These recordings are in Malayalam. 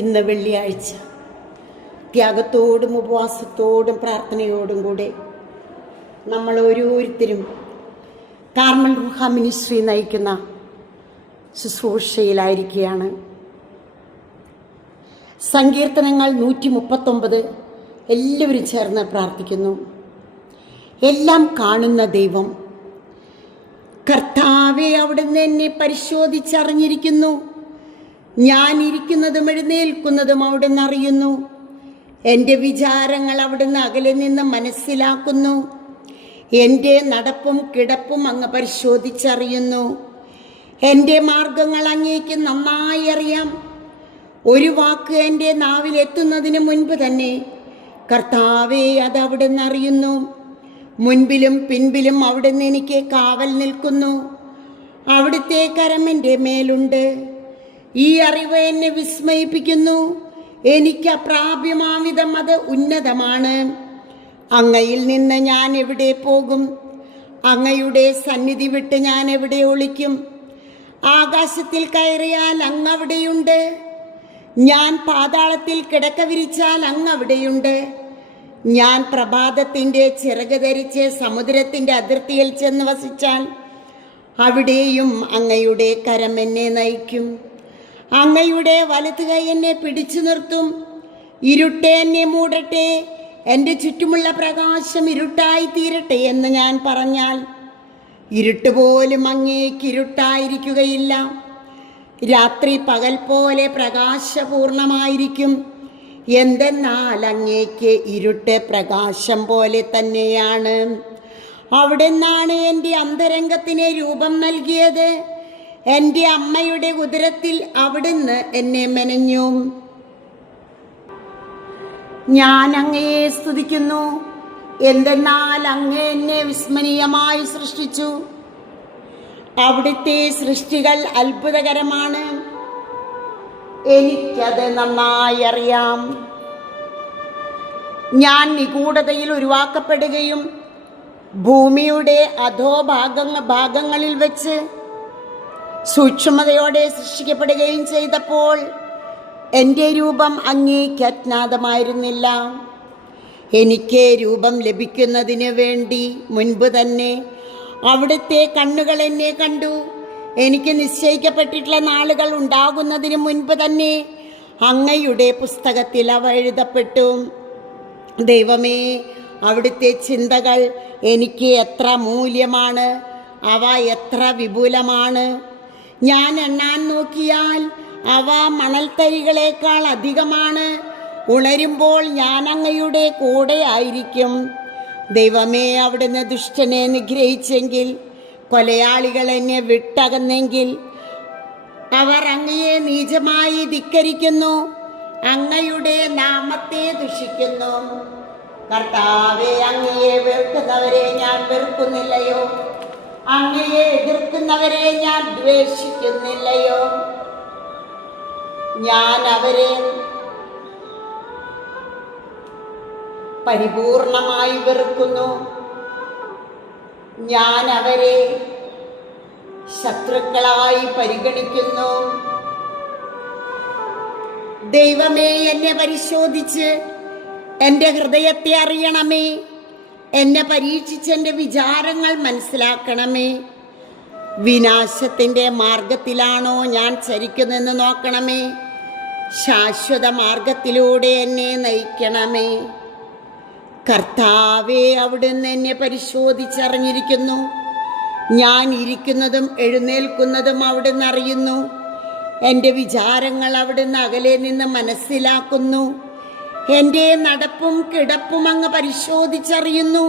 ഇന്ന് വെള്ളിയാഴ്ച ത്യാഗത്തോടും ഉപവാസത്തോടും പ്രാർത്ഥനയോടും കൂടെ നമ്മൾ ഓരോരുത്തരും കാർമൽ റൂഹ മിനിസ്ട്രി നയിക്കുന്ന ശുശ്രൂഷയിലായിരിക്കുകയാണ്. സങ്കീർത്തനങ്ങൾ 139 എല്ലാവരും ചേർന്ന് പ്രാർത്ഥിക്കുന്നു. എല്ലാം കാണുന്ന ദൈവം കർത്താവെ, അവിടുന്ന് എന്നെ പരിശോധിച്ചറിഞ്ഞിരിക്കുന്നു. ഞാൻ ഇരിക്കുന്നതും എഴുന്നേൽക്കുന്നതും അവിടുന്ന് അറിയുന്നു. എൻ്റെ വിചാരങ്ങൾ അവിടുന്ന് അകലെ നിന്ന് മനസ്സിലാക്കുന്നു. എൻ്റെ നടപ്പും കിടപ്പും അങ്ങ് പരിശോധിച്ചറിയുന്നു. എൻ്റെ മാർഗങ്ങൾ അങ്ങേക്ക് നന്നായി അറിയാം. ഒരു വാക്ക് എൻ്റെ നാവിലെത്തുന്നതിന് മുൻപ് തന്നെ കർത്താവെ, അത് അവിടുന്ന് അറിയുന്നു. മുൻപിലും പിൻപിലും അവിടുന്ന് എനിക്ക് കാവൽ നിൽക്കുന്നു. അവിടുത്തെ കരം എൻ്റെ മേലുണ്ട്. ഈ അറിവ് എന്നെ വിസ്മയിപ്പിക്കുന്നു. എനിക്ക് അപ്രാപ്യമാവിധം അത് ഉന്നതമാണ്. അങ്ങയിൽ നിന്ന് ഞാൻ എവിടെ പോകും? അങ്ങയുടെ സന്നിധി വിട്ട് ഞാൻ എവിടെ ഒളിക്കും? ആകാശത്തിൽ കയറിയാൽ അങ്ങ് അവിടെയുണ്ട്. ഞാൻ പാതാളത്തിൽ കിടക്ക വിരിച്ചാൽ അങ്ങ് അവിടെയുണ്ട്. ഞാൻ പ്രഭാതത്തിൻ്റെ ചിറക് ധരിച്ച് സമുദ്രത്തിൻ്റെ അതിർത്തിയിൽ ചെന്ന് വസിച്ചാൽ അവിടെയും അങ്ങയുടെ കരം എന്നെ നയിക്കും. അങ്ങയുടെ വലത് കൈ എന്നെ പിടിച്ചു നിർത്തും. ഇരുട്ടെ എന്നെ മൂടട്ടെ, എൻ്റെ ചുറ്റുമുള്ള പ്രകാശം ഇരുട്ടായി തീരട്ടെ എന്ന് ഞാൻ പറഞ്ഞാൽ ഇരുട്ട് പോലും അങ്ങേക്ക് ഇരുട്ടായിരിക്കുകയില്ല. രാത്രി പകൽ പോലെ പ്രകാശപൂർണമായിരിക്കും. എന്തെന്നാൽ അങ്ങേക്ക് ഇരുട്ട് പ്രകാശം പോലെ തന്നെയാണ്. അവിടുന്നാണ് എൻ്റെ അന്തരംഗത്തിന് രൂപം നൽകിയത്. എൻ്റെ അമ്മയുടെ ഉദരത്തിൽ അവിടുന്ന് എന്നെ മെനഞ്ഞു. ഞാൻ അങ്ങയെ സ്തുതിക്കുന്നു. എന്തെന്നാൽ അങ്ങ് എന്നെ വിസ്മരണീയമായി സൃഷ്ടിച്ചു. അവിടുത്തെ സൃഷ്ടികൾ അത്ഭുതകരമാണ്. എനിക്കത് നന്നായി അറിയാം. ഞാൻ നിഗൂഢതയിൽ ഉരുവാക്കപ്പെടുകയും ഭൂമിയുടെ ഭാഗങ്ങളിൽ വെച്ച് സൂക്ഷ്മതയോടെ സൃഷ്ടിക്കപ്പെടുകയും ചെയ്തപ്പോൾ എൻ്റെ രൂപം അങ്ങേക്ക് അജ്ഞാതമായിരുന്നില്ല. എനിക്ക് രൂപം ലഭിക്കുന്നതിന് വേണ്ടി മുൻപ് തന്നെ അവിടുത്തെ കണ്ണുകൾ എന്നെ കണ്ടു. എനിക്ക് നിശ്ചയിക്കപ്പെട്ടിട്ടുള്ള നാളുകൾ ഉണ്ടാകുന്നതിന് മുൻപ് തന്നെ അങ്ങയുടെ പുസ്തകത്തിൽ അവ എഴുതപ്പെട്ടു. ദൈവമേ, അവിടുത്തെ ചിന്തകൾ എനിക്ക് എത്ര മൂല്യമാണ്, അവ എത്ര വിപുലമാണ്. ഞാൻ എണ്ണാൻ നോക്കിയാൽ അവ മണൽത്തരികളേക്കാൾ അധികമാണ്. ഉണരുമ്പോൾ ഞാൻ അങ്ങയുടെ കൂടെ ആയിരിക്കും. ദൈവമേ, അവിടുന്ന് ദുഷ്ടനെ നിഗ്രഹിച്ചെങ്കിൽ, കൊലയാളികൾ എന്നെ വിട്ടകന്നെങ്കിൽ, അവർ അങ്ങയെ നീചമായി ധിക്കരിക്കുന്നു, അങ്ങയുടെ നാമത്തെ ദുഷിക്കുന്നു. കർത്താവേ, അങ്ങയെ വെറുക്കുന്നവരെ ഞാൻ വെറുക്കുന്നില്ലയോ? അങ്ങയെ എതിർക്കുന്നവരെ ഞാൻ ദ്വേഷിക്കുന്നില്ലയോ? ഞാൻ അവരെ പരിപൂർണമായി വെറുക്കുന്നു. ഞാൻ അവരെ ശത്രുക്കളായി പരിഗണിക്കുന്നു. ദൈവമേ, എന്നെ പരിശോധിച്ച് എൻ്റെ ഹൃദയത്തെ അറിയണമേ. എന്നെ പരീക്ഷിച്ച് എൻ്റെ വിചാരങ്ങൾ മനസ്സിലാക്കണമേ. വിനാശത്തിൻ്റെ മാർഗത്തിലാണോ ഞാൻ ചരിക്കുന്നതെന്ന് നോക്കണമേ. ശാശ്വത മാർഗത്തിലൂടെ എന്നെ നയിക്കണമേ. കർത്താവേ, അവിടുന്ന് എന്നെ പരിശോധിച്ചറിഞ്ഞിരിക്കുന്നു. ഞാൻ ഇരിക്കുന്നതും എഴുന്നേൽക്കുന്നതും അവിടുന്ന് അറിയുന്നു. എൻ്റെ വിചാരങ്ങൾ അവിടുന്ന് അകലെ നിന്ന് മനസ്സിലാക്കുന്നു. എൻ്റെ നടപ്പും കിടപ്പും അങ്ങ് പരിശോധിച്ചറിയുന്നു.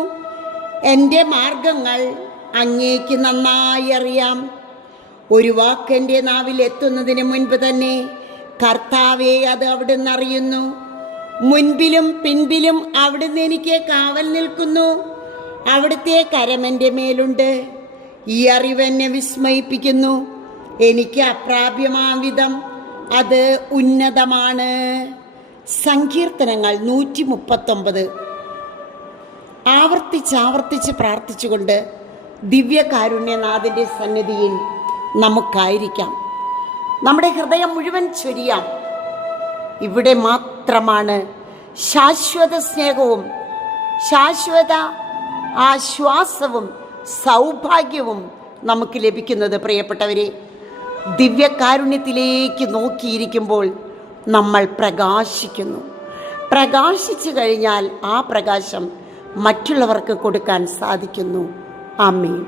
എൻ്റെ മാർഗങ്ങൾ അങ്ങേക്ക് നന്നായി അറിയാം. ഒരു വാക്ക് എൻ്റെ നാവിൽ എത്തുന്നതിന് മുൻപ് തന്നെ കർത്താവേ, അത് അവിടുന്ന് അറിയുന്നു. മുൻപിലും പിൻപിലും അവിടുന്ന് എനിക്ക് കാവൽ നിൽക്കുന്നു. അവിടുത്തെ കരം എൻ്റെ മേലുണ്ട്. ഈ അറിവ് എന്നെ വിസ്മയിപ്പിക്കുന്നു. എനിക്ക് അപ്രാപ്യമാവിധം അത് ഉന്നതമാണ്. സങ്കീർത്തനങ്ങൾ 139 ആവർത്തിച്ച് പ്രാർത്ഥിച്ചുകൊണ്ട് ദിവ്യകാരുണ്യനാഥൻ്റെ സന്നിധിയിൽ നമുക്കായിരിക്കാം. നമ്മുടെ ഹൃദയം മുഴുവൻ ചൊരിയാം. ഇവിടെ മാത്രമാണ് ശാശ്വത സ്നേഹവും ശാശ്വത ആശ്വാസവും സൗഭാഗ്യവും നമുക്ക് ലഭിക്കുന്നത്. പ്രിയപ്പെട്ടവരെ, ദിവ്യകാരുണ്യത്തിലേക്ക് നോക്കിയിരിക്കുമ്പോൾ നമ്മൾ പ്രകാശിക്കുന്നു. പ്രകാശിച്ചു കഴിഞ്ഞാൽ ആ പ്രകാശം മറ്റുള്ളവർക്ക് കൊടുക്കാൻ സാധിക്കുന്നു. ആമേൻ.